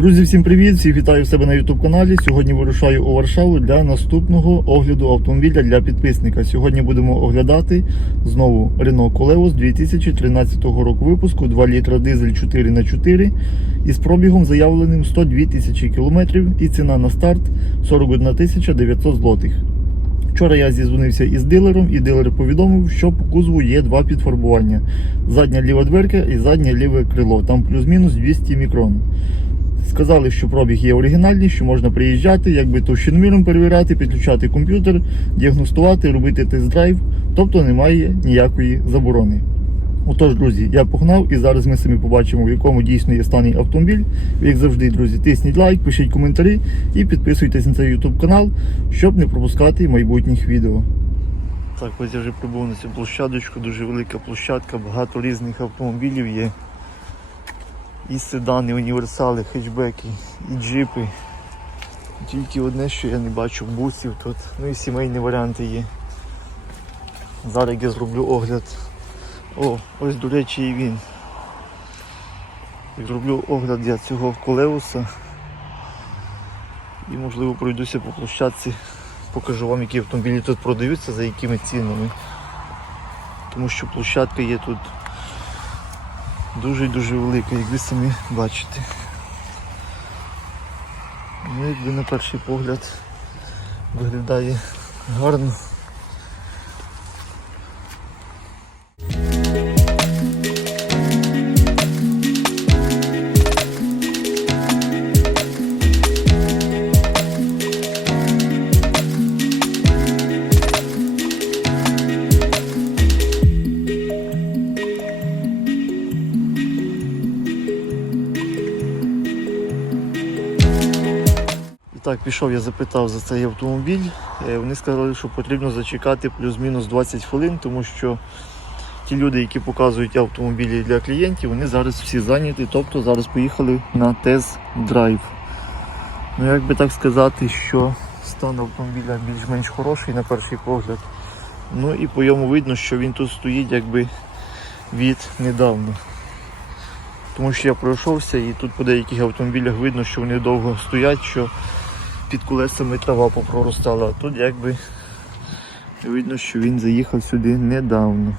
Друзі, всім привіт! Всіх вітаю в себе на YouTube каналі. Сьогодні вирушаю у Варшаву для наступного огляду автомобіля для підписника. Сьогодні будемо оглядати знову Renault Koleos 2013 року випуску 2 літра дизель 4х4 із пробігом заявленим 102 тисячі кілометрів і ціна на старт 41 тисяча 900 злотих. Вчора я зізвонився із дилером, і дилер повідомив, що по кузову є два підфарбування: задня ліва дверка і заднє ліве крило. Там плюс-мінус 200 мікрон. Сказали, що пробіг є оригінальний, що можна приїжджати, якби товщиноміром перевіряти, підключати комп'ютер, діагностувати, робити тест-драйв, тобто немає ніякої заборони. Отож, друзі, я погнав і зараз ми самі побачимо, в якому дійсно є стані автомобіль. Як завжди, друзі, тисніть лайк, пишіть коментарі і підписуйтесь на цей YouTube канал, щоб не пропускати майбутніх відео. Так, ось я вже прибув на цю площадочку, дуже велика площадка, багато різних автомобілів є. І седани, універсали, хетчбеки, і джипи. Тільки одне, що я не бачу бусів тут. Ну і сімейні варіанти є. Зараз я зроблю огляд. О, ось до речі і він. Зроблю огляд я цього колеуса. І можливо пройдуся по площадці, покажу вам, які автомобілі тут продаються, за якими цінами. Тому що площадка є тут дуже дуже велика, як ви самі бачите. Ну, якби на перший погляд виглядає гарно. Так, пішов, я запитав за цей автомобіль. Е, Вони сказали, що потрібно зачекати плюс-мінус 20 хвилин, тому що ті люди, які показують автомобілі для клієнтів, вони зараз всі зайняті, тобто зараз поїхали на тест-драйв. Ну, як би так сказати, що стан автомобіля більш-менш хороший на перший погляд. Ну і по йому видно, що він тут стоїть якби від недавно. Тому що я пройшовся і тут по деяких автомобілях видно, що вони довго стоять, що під колесами трава попроростала. А тут якби видно, що він заїхав сюди недавно.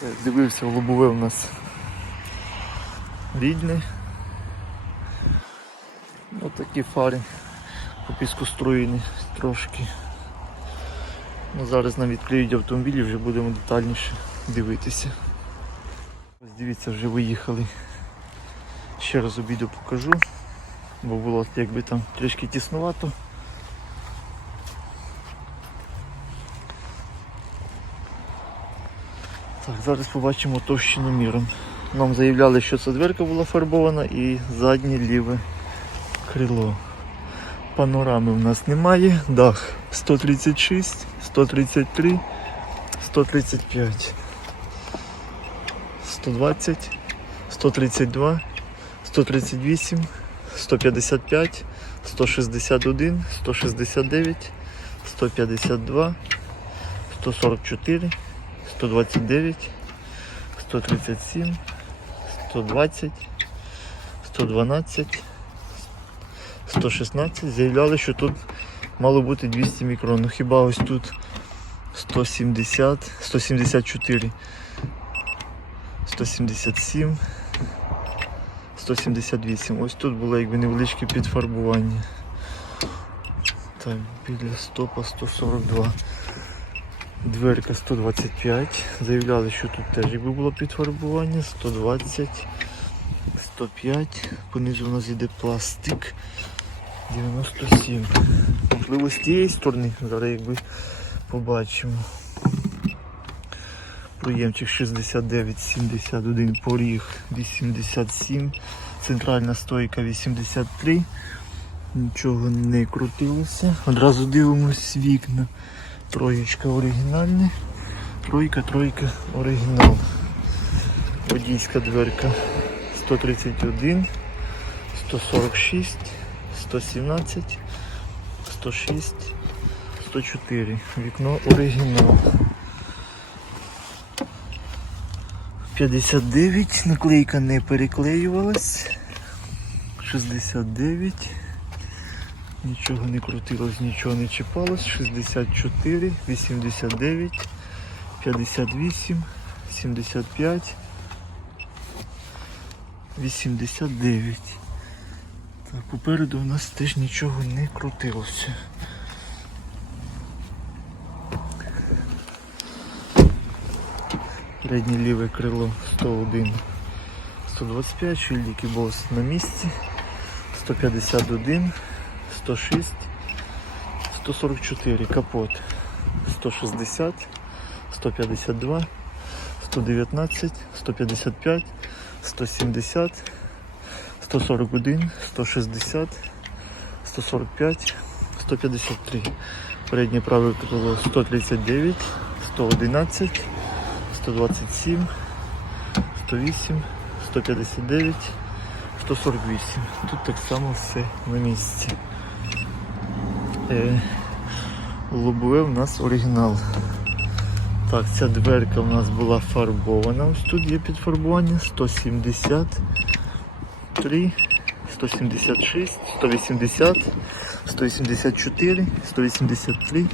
Так, Дивився, лобове у нас рідне. Ось такі фари по піску струїні трошки. Ну, зараз нам відкриють автомобілі, вже будемо детальніше дивитися. Ось дивіться, вже виїхали. Ще раз обіду покажу, бо було якби там трішки тіснувато. Так, зараз побачимо товщину міром. Нам заявляли, що ця дверка була фарбована і заднє ліве крило. Панорами в нас немає. Дах 136, 133, 135, 120, 132, 138, 155, 161, 169, 152, 144, 129, 137, 120, 112, 116. Заявляли, що тут мало бути 200 мікрон. Ну хіба ось тут 170, 174, 177, 178. Ось тут було якби невеличке підфарбування. Так, біля стопа 142. Дверка 125. Заявляли, що тут теж якби було підфарбування. 120, 105. Понизу у нас йде пластик. 97. Можливо, з тієї сторони, зараз якби побачимо. Проємчик 69, 71, поріг 87, центральна стойка 83. Нічого не крутилося. Одразу дивимось вікна. Троєчка оригінальна. Тройка, тройка, оригінал. Водійська дверка 131, 146, 117, 106, 104. Вікно оригінал. 59, наклейка не переклеювалась. 69. Нічого не крутилось, нічого не чіпалось. 64, 89, 58, 75, 89. Так, попереду у нас теж нічого не крутилося. Переднє ліве крило 101, 125, шильдики бос на місці, 151, 106, 144, капот 160, 152, 119, 155, 170, 141, 160, 145, 153. Переднє праве крило 139, 111, 127, 108, 159, 148. Тут так само все на місці. Е, лобове в нас оригінал. Так, ця дверка в нас була фарбована. Ось тут є підфарбування 173, 176, 180, 184, 183.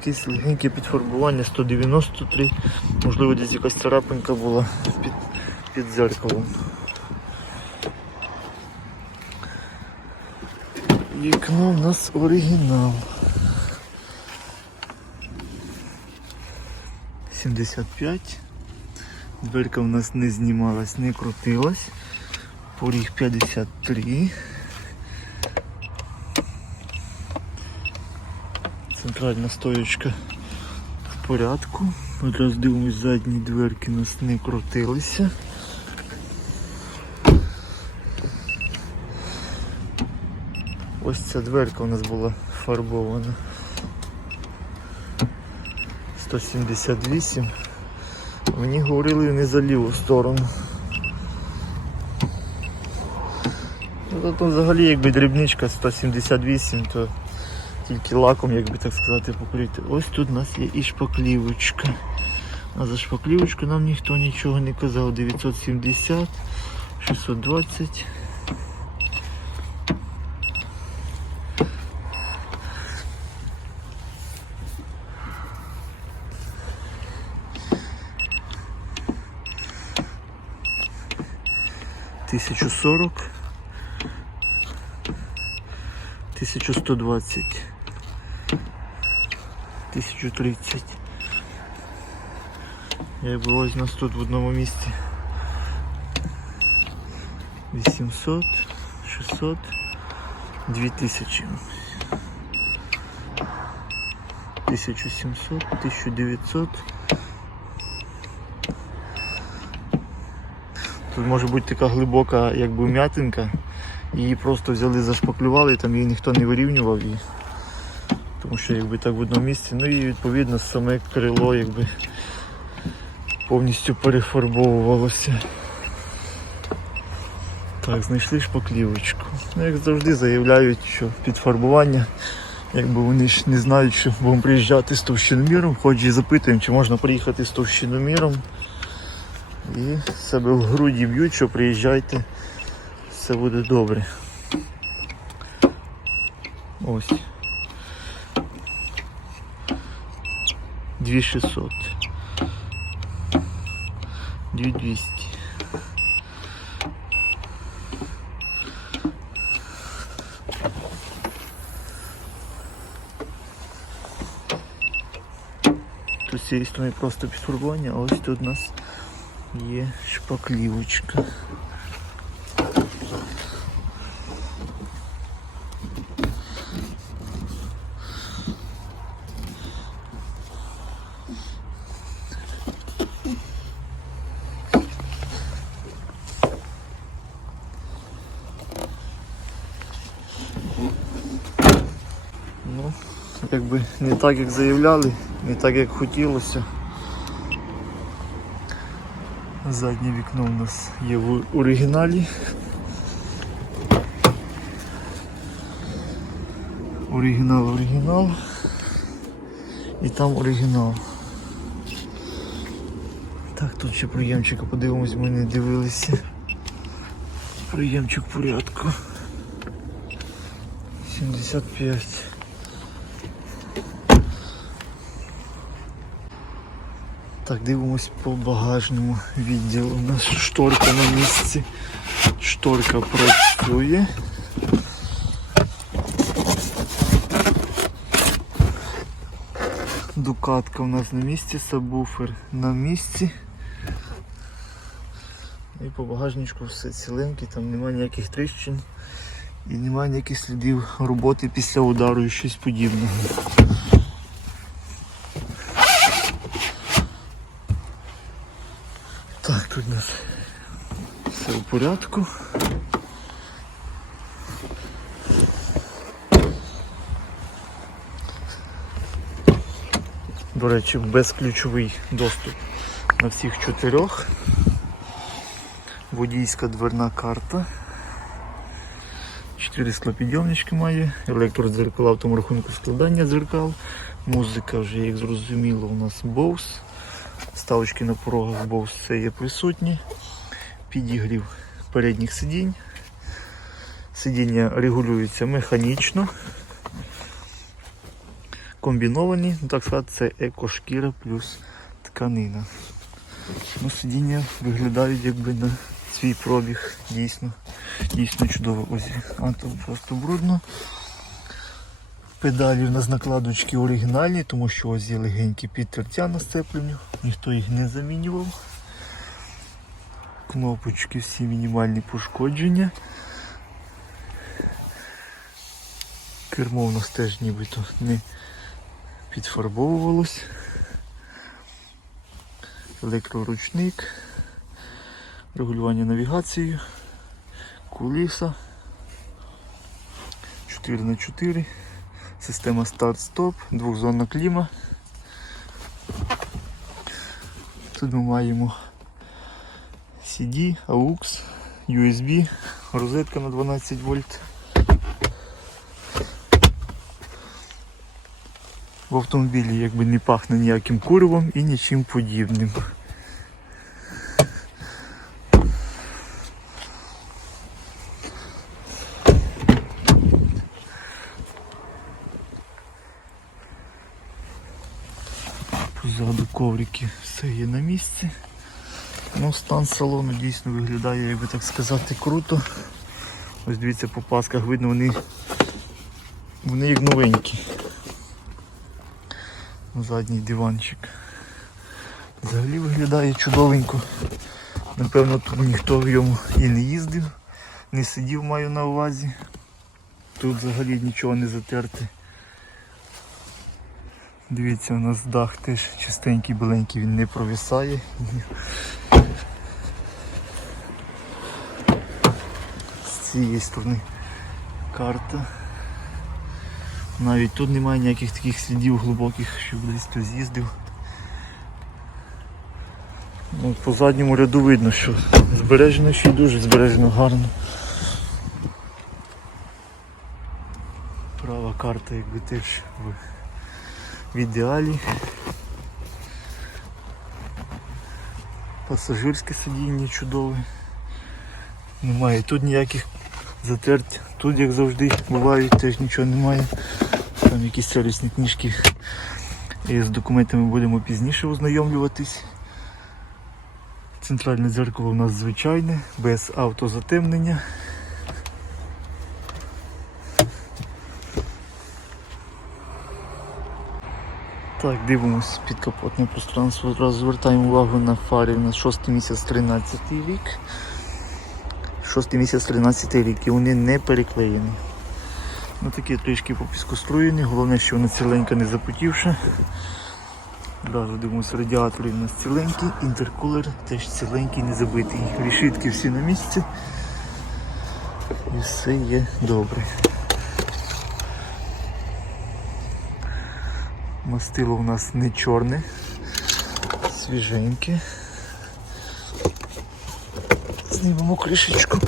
Якесь легеньке підфарбування 193, можливо десь якась царапинка була під, під дзеркалом. Вікно в нас оригінал. 75. Дверка у нас не знімалась, не крутилась. Поріг 53. Центральна стоєчка в порядку. Одразу дивимось, задні дверки нас не крутилися. Ось ця дверка у нас була фарбована. 178. Мені говорили не за ліву сторону. Ну, Тут взагалі якби дрібничка 178, то тільки лаком, як би так сказати, покрити. Ось тут у нас є і шпаклівочка. А за шпаклівочку нам ніхто нічого не казав. 970, 620. Тисячу сорок. 1120 1030 Якби ось у нас тут в одному місці. 800 600 2000 1700 1900 Тут може бути така глибока якби м'ятинка. Її просто взяли, зашпаклювали, там її ніхто не вирівнював її. Тому що якби так в одному місці. Ну і відповідно саме крило якби повністю перефарбовувалося. Так, знайшли шпаклівочку. Ну, як завжди заявляють, що підфарбування, якби вони ж не знають, що будемо приїжджати з товщиноміром, хоч і запитуємо, чи можна приїхати з товщиноміром. І себе в груді б'ють, що приїжджайте все буде добре. Ось. 2600. 2200. Тут з цієї сторони просто підфарбування, а ось тут у нас є шпаклівочка. Якби не так, як заявляли, не так, як хотілося. Заднє вікно у нас є в оригіналі. Оригінал, оригінал. І там оригінал. Так, тут ще приємчика подивимось, ми не дивилися. Приємчик порядку. 75. Так, дивимось по багажному відділу. У нас шторка на місці. Шторка працює. Дукатка у нас на місці, сабвуфер на місці. І по багажничку все ціленьке, там немає ніяких тріщин і немає ніяких слідів роботи після удару і щось подібного. Так, тут у нас все в порядку. До речі, безключовий доступ на всіх чотирьох. Водійська дверна карта. Чотири склопідйомнички має, електродзеркала в тому рахунку складання дзеркал. Музика вже, як зрозуміло, у нас Bose. Ставочки на порогах Bose це є присутні. Підігрів передніх сидінь. Сидіння регулюється механічно. Комбіновані, ну, так сказати, це екошкіра плюс тканина. Ну, сидіння виглядають якби на свій пробіг. Дійсно, дійсно чудово. Ось, а то просто брудно. Педалі в нас накладочки оригінальні, тому що ось є легенькі підтертя на сцепленню, ніхто їх не замінював. Кнопочки всі мінімальні пошкодження. Кермо у нас теж нібито не підфарбовувалось. Електроручник, регулювання навігацією, куліса 4х4, система старт-стоп, двохзонна кліма. Тут ми маємо CD, AUX, USB, розетка на 12 вольт. В автомобілі якби не пахне ніяким куривом і нічим подібним. Позаду коврики все є на місці. Ну, стан салону дійсно виглядає, як би так сказати, круто. Ось дивіться по пасках видно, вони, вони як новенькі. Задній диванчик. Взагалі виглядає чудовенько. Напевно, тут ніхто в йому і не їздив, не сидів, маю на увазі. Тут взагалі нічого не затерте. Дивіться, у нас дах теж чистенький, біленький, він не провисає. З цієї сторони карта. Навіть тут немає ніяких таких слідів глибоких, щоб десь хтось з'їздив. Ну, по задньому ряду видно, що збережено ще й дуже збережено гарно. Права карта якби теж в, в ідеалі. Пасажирське сидіння чудове. Немає тут ніяких затерть. Тут, як завжди, бувають, теж нічого немає. Там якісь сервісні книжки. І з документами будемо пізніше ознайомлюватись. Центральне дзеркало у нас звичайне, без автозатемнення. Так, дивимось підкапотне пространство. Одразу звертаємо увагу на фари. У нас 6 місяць 13 рік. 6 місяць 13 рік і вони не переклеєні. Ну такі трішки попіскоструєні, головне, що вона ціленька не запотівша. Одразу дивимося, радіатори у нас ціленькі, інтеркулер теж ціленький, не забитий. Рішитки всі на місці. І все є добре. Мастило у нас не чорне, свіженьке. Знімемо кришечку.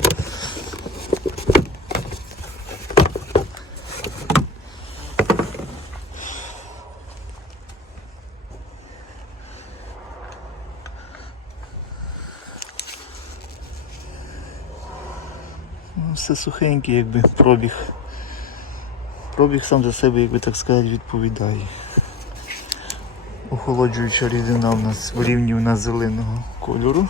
Ну, все сухеньке, якби пробіг. Пробіг сам за себе, якби так сказати, відповідає. Охолоджуюча рідина у нас в рівні у нас зеленого кольору.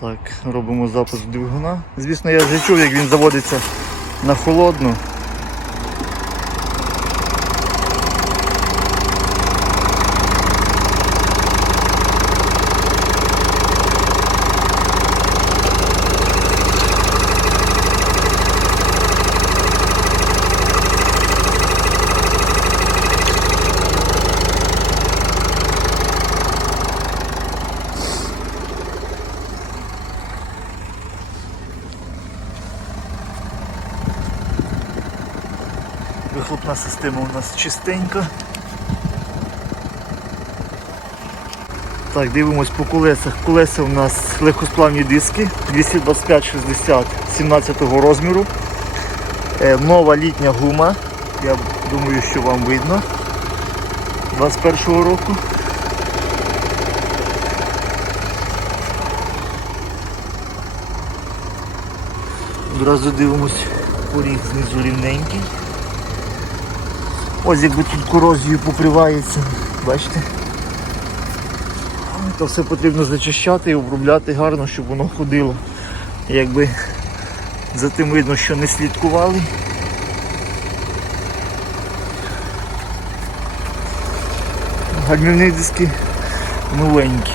Так, робимо запуск двигуна. Звісно, я вже чув, як він заводиться на холодну. Вихлопна система у нас чистенька. Так, дивимось по колесах. Колеса у нас легкосплавні диски 225-60 17 розміру. Е, нова літня гума. Я думаю, що вам видно. 21 року. Одразу дивимось поріг знизу рівненький. Ось якби тут корозію покривається, бачите? То все потрібно зачищати і обробляти гарно, щоб воно ходило. Якби за тим видно, що не слідкували. Гальмівні диски новенькі.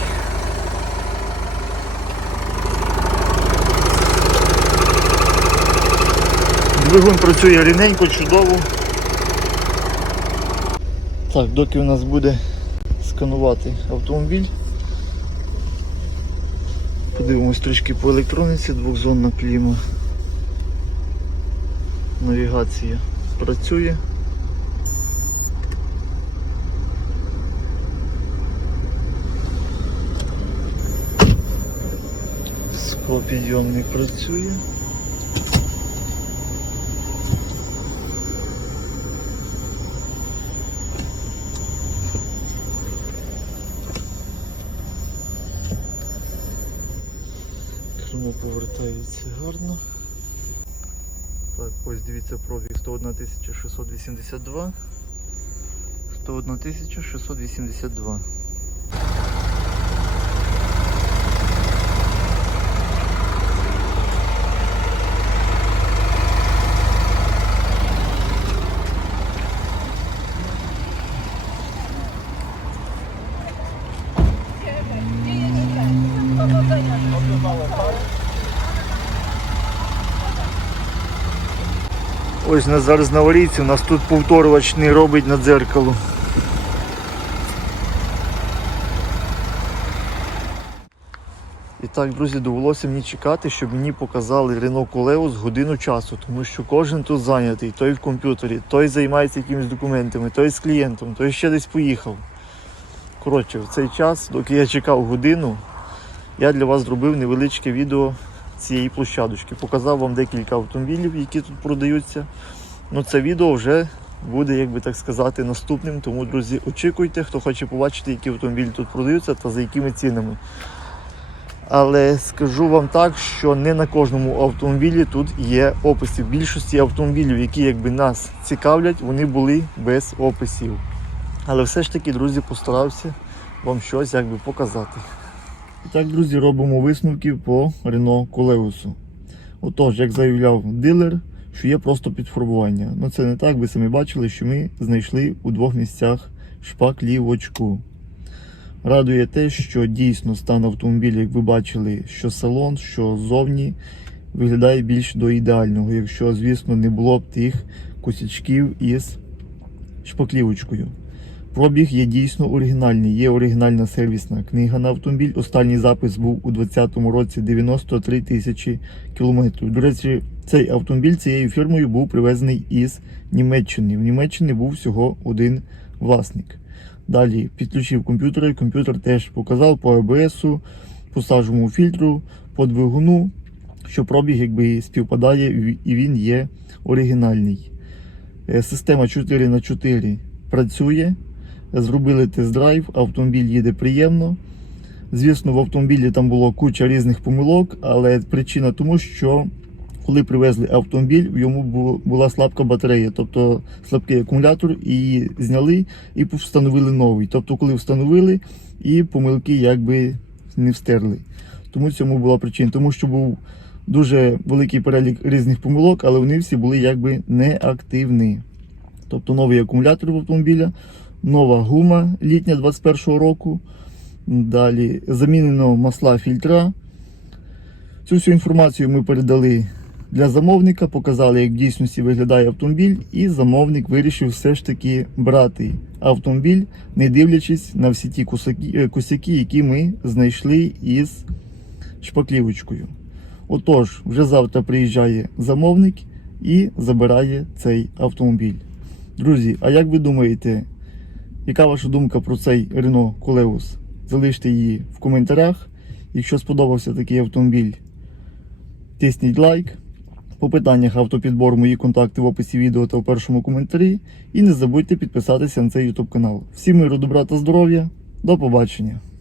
Двигун працює рівненько, чудово. Так, доки у нас буде сканувати автомобіль. Подивимось трішки по електроніці, двохзонна кліма. Навігація працює. Склопідйомник працює. Кермо повертається гарно. Так, ось дивіться пробіг 101 682. 101 682. Ось у нас зараз на аварійці, у нас тут повторювач робить на дзеркало. І так, друзі, довелося мені чекати, щоб мені показали Renault Coleos годину часу, тому що кожен тут зайнятий, той в комп'ютері, той займається якимись документами, той з клієнтом, той ще десь поїхав. Коротше, в цей час, доки я чекав годину, я для вас зробив невеличке відео цієї площадочки. Показав вам декілька автомобілів, які тут продаються. Ну, це відео вже буде, як би так сказати, наступним. Тому, друзі, очікуйте, хто хоче побачити, які автомобілі тут продаються та за якими цінами. Але скажу вам так, що не на кожному автомобілі тут є описи. В більшості автомобілів, які якби нас цікавлять, вони були без описів. Але все ж таки, друзі, постарався вам щось якби показати. І так, друзі, робимо висновки по Renault Coleus. Отож, як заявляв дилер, що є просто підфарбування. Ну це не так, ви самі бачили, що ми знайшли у двох місцях шпаклівочку. Радує те, що дійсно стан автомобіля, як ви бачили, що салон, що зовні, виглядає більш до ідеального, якщо, звісно, не було б тих косячків із шпаклівочкою. Пробіг є дійсно оригінальний. Є оригінальна сервісна книга на автомобіль. Останній запис був у 2020 році 93 тисячі кілометрів. До речі, цей автомобіль цією фірмою був привезений із Німеччини. В Німеччині був всього один власник. Далі підключив комп'ютер, і комп'ютер теж показав по АБС, по сажовому фільтру, по двигуну. що пробіг якби співпадає і- він є оригінальний. Е, Система 4 х 4 працює. Зробили тест-драйв, автомобіль їде приємно. Звісно, в автомобілі там було куча різних помилок, але причина тому, що коли привезли автомобіль, в йому була слабка батарея, тобто слабкий акумулятор, її зняли і встановили новий. Тобто, коли встановили, і помилки якби не встерли. Тому цьому була причина, тому що був дуже великий перелік різних помилок, але вони всі були якби неактивні. Тобто новий акумулятор в автомобіля, нова гума літня 21-го року. Далі замінено масла фільтра. Цю всю інформацію ми передали для замовника, показали, як в дійсності виглядає автомобіль, і замовник вирішив все ж таки брати автомобіль, не дивлячись на всі ті е, косяки, які ми знайшли із шпаклівочкою. Отож, вже завтра приїжджає замовник і забирає цей автомобіль. Друзі, а як ви думаєте, яка ваша думка про цей Renault Koleos? Залиште її в коментарях. Якщо сподобався такий автомобіль, тисніть лайк. По питаннях автопідбору мої контакти в описі відео та в першому коментарі. І не забудьте підписатися на цей YouTube канал. Всім миру, добра та здоров'я. До побачення!